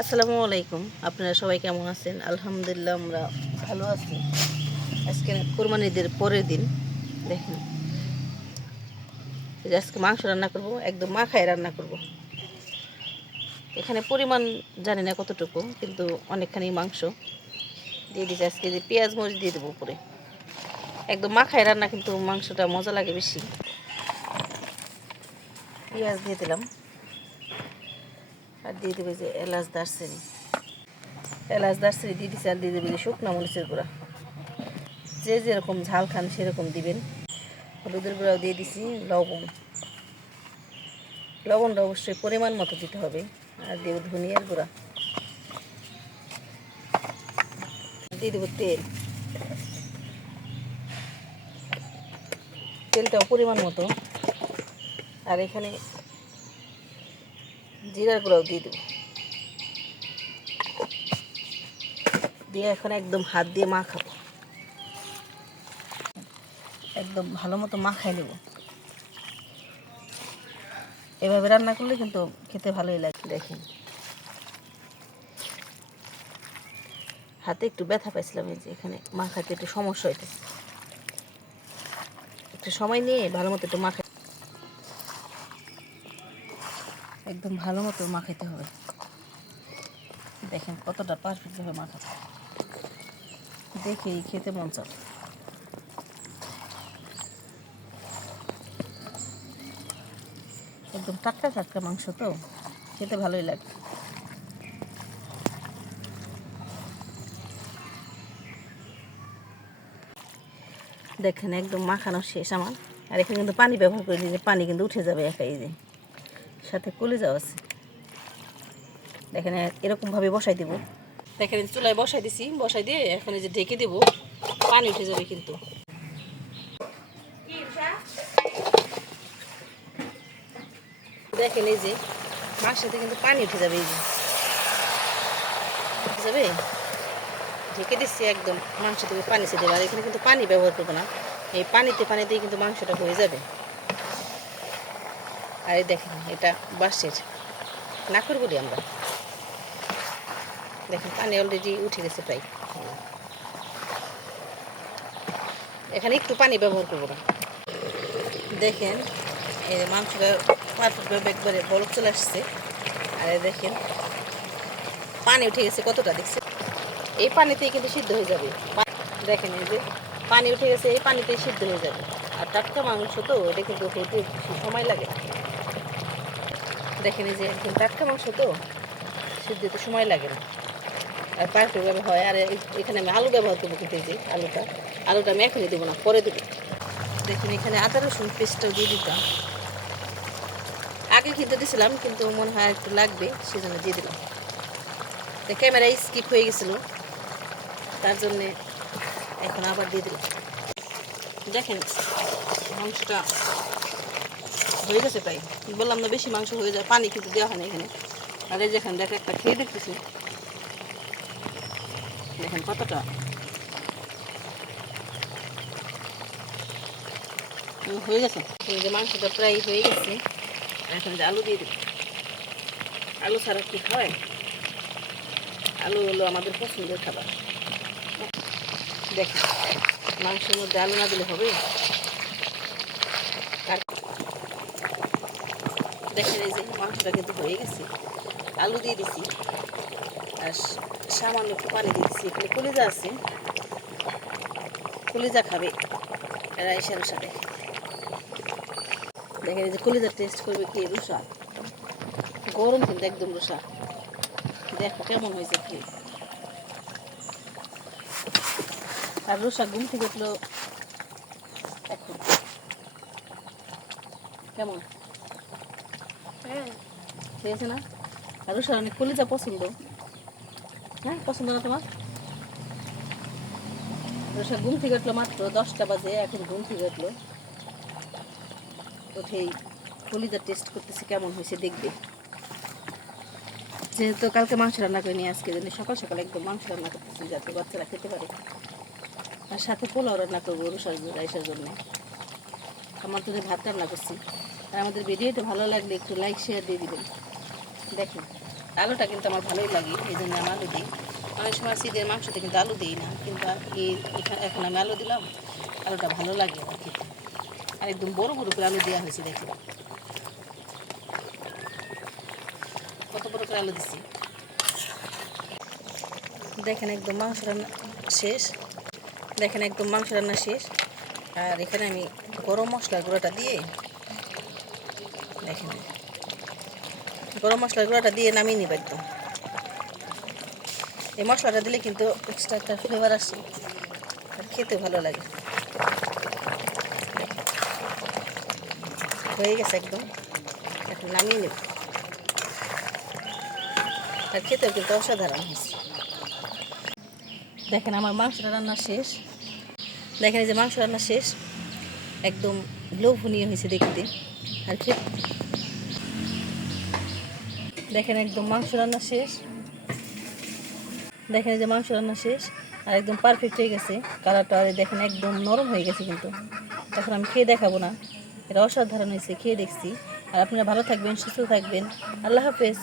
আসসালামু আলাইকুম। আপনারা সবাই কেমন আছেন? আলহামদুলিল্লাহ আমরা ভালো আছি। আজকে কোরবানি ঈদের পরের দিন। দেখেন, এই যে আজকে মাংস রান্না করব, একদম মাখায় রান্না করব। এখানে পরিমাণ জানি না কতটুকু, কিন্তু অনেকখানি মাংস দিয়ে দিয়েছি। আজকে যে পেঁয়াজ মরিচ দিয়ে দেবো উপরে, একদম মাখায় রান্না, কিন্তু মাংসটা মজা লাগে বেশি। পেঁয়াজ দিয়ে দিলাম, আর দিয়ে দেবে যে এলাচ দারচিনি দিয়ে দিচ্ছি, আর দিয়ে দেবে যে শুকনো মরিচের গুঁড়া। যে যেরকম ঝাল খান সেরকম দিবেন। হলুদের গুঁড়াও দিয়ে দিছি, লবণটা অবশ্যই পরিমাণ মতো দিতে হবে। আর দেব ধনিয়ার গুঁড়া, দিয়ে দেবো তেলটাও পরিমাণ মতো। আর এখানে জিরার গুঁড়াও দিয়ে দেবো, দিয়ে এখন একদম হাত দিয়ে মাখাবো, একদম ভালো মতো মাখাই নেব। এভাবে রান্না করলে কিন্তু খেতে ভালোই লাগে। দেখেন, হাতে একটু ব্যথা পাইছিলাম, এই যে এখানে মাখাতে একটু সমস্যা হইতেছে। একটু সময় নিয়ে ভালো মতো একটু মাখাই, একদম ভালো মতো মাখাইতে হবে। দেখেন কতটা পারফেক্টভাবে মাখাতে, দেখেই খেতে মন চায়। একদম টাটকা টাটকা মাংস তো খেতে ভালোই লাগে। দেখেন একদম মাখানো শেষ আমার। আর এখানে কিন্তু পানি ব্যবহার করে দিলে পানি কিন্তু উঠে যাবে একাই, যে সাথে কলিজাও আছে। দেখেন এরকমভাবে বসাই দেবো। দেখেন চুলায় বসাই দিছি, বসাই দিয়ে এখন এই যে ঢেকে দেবো, পানি উঠে যাবে কিন্তু। দেখেন এই যে মাংসতে কিন্তু পানি উঠে যাবে, এই যে উঠে যাবে। ঢেকে দিচ্ছি, একদম মাংস থেকে পানি ছেড়ে দেবে। আর এখানে কিন্তু পানি ব্যবহার করবো না, এই পানিতেই কিন্তু মাংসটা হয়ে যাবে। আর এই দেখেন এটা বাঁশের নাকর বলি আমরা। দেখেন পানি অলরেডি উঠে গেছে প্রায়। এখানে একটু পানি ব্যবহার করবো না। দেখেন এই মাংসটা পারফেক্টভাবে একবারে বলক চলে আসছে। আর দেখেন পানি উঠে গেছে কতটা, দেখছে? এই পানিতেই কিন্তু সিদ্ধ হয়ে যাবে। দেখেন এই যে পানি উঠে গেছে, এই পানিতেই সিদ্ধ হয়ে যাবে। আর টাটকা মাংস তো এটা কিন্তু হতে সময় লাগে। দেখেন এই যে একদম টাটকা মাংস তো সিদ্ধ হতে সময় লাগে না, আর পারফেক্টভাবে হয়। আর এখানে আমি আলু ব্যবহার করবো, কিন্তু এই যে আলুটা আমি এখনই দেবো না, পরে দেবো। দেখুন এখানে আদা রসুন পেস্টটাও দিয়ে দিতাম, আগে কিন্তু দিয়েছিলাম, কিন্তু মনে হয় একটু লাগবে সেজন্য দিয়ে দিলাম। ক্যামেরায় স্কিপ হয়ে গেছিলো, তার জন্যে এখন আবার দিয়ে দিলাম। দেখেন মাংসটা হয়ে গেছে প্রায়, বললাম না বেশি মাংস হয়ে যায়, পানি কিন্তু দেওয়া হয় না এখানে। আর এই যেখানে দেখে একটা খেয়ে দেখতেছি, দেখেন কতটা হয়ে গেছে। এই যে মাংসটা প্রায় হয়ে গেছে, এখন যে আলু দিয়ে দিই। আলু ছাড়া কি হয়? আলু হলো আমাদের পছন্দের খাবার। দেখেন মাংসের মধ্যে আলু না দিলে হবে? দেখেন এই যে মাংসটা কিন্তু হয়ে গেছে, আলু দিয়ে দিছি, আর সামান্য একটু পানি দিয়ে দিচ্ছি। এখানে কলিজা আছে, কলিজা খাবে রাইসের সাথে। দেখেন এই যে কলিজা টেস্ট করবে কি রুষা, গরম কিন্তু একদম রুষা। দেখো কেমন হয়েছে খেয়ে। আর রুষা ঘুম থেকে উঠলো এখন। কেমন ঠিক আছে না? আর রুষার অনেক কলিজা পছন্দ। হ্যাঁ পছন্দ না তোমার? রুষা ঘুম থেকে উঠলো মাত্র 10টা বাজে, এখন ঘুম থেকে উঠলো, উঠেই কলিজা টেস্ট করতেছে কেমন হয়েছে দেখবে। যেহেতু কালকে মাংস রান্না করে নিয়ে আজকে জন্য সকাল সকাল একদম মাংস রান্না করতেছি, যাতে বাচ্চারা খেতে পারে। আর সাথে পোলাও রান্না করবো রুষার রাইসের জন্য। আমার জন্য ভাত রান্না করছি। আর আমাদের ভিডিওটা ভালো লাগলে একটু লাইক শেয়ার দিয়ে দিবেন। দেখেন আলুটা কিন্তু আমার ভালোই লাগে, এই জন্য আমি আলু দিই। অনেক সময় শীতের মাংসতে কিন্তু আলু দিই না, কিন্তু এখন আমি আলু দিলাম, আলুটা ভালো লাগে আর খেতে। আর একদম বড় বড় করে আলু দেওয়া হয়েছে, দেখুন কত বড় করে আলু দিচ্ছি। দেখেন একদম মাংস রান্না শেষ, দেখেন একদম মাংস রান্না শেষ। আর এখানে আমি গরম মশলার গুঁড়োটা দিয়ে, দেখেন গরম মশলার গুঁড়োটা দিয়ে নামিয়ে নিব একদম। এই মশলাটা দিলে কিন্তু এক্সট্রা একটা ফ্লেভার আসে আর খেতে ভালো লাগে। হয়ে গেছে একদম, এখন নামিয়ে নেব। আর খেতেও কিন্তু অসাধারণ হয়েছে। দেখেন আমার মাংসটা রান্না শেষ, দেখেন এই যে মাংস রান্না শেষ, একদম লোভনীয় হয়েছে দেখতে। আর দেখেন একদম মাংস রান্না শেষ, দেখেন এই যে মাংস রান্না শেষ আর একদম পারফেক্ট হয়ে গেছে কালারটা। আর দেখেন একদম নরম হয়ে গেছে কিন্তু। এখন আমি খেয়ে দেখাবো না, এটা অসাধারণ হয়েছে, খেয়ে দেখছি। আর আপনারা ভালো থাকবেন, সুস্থ থাকবেন। আল্লাহ হাফেজ।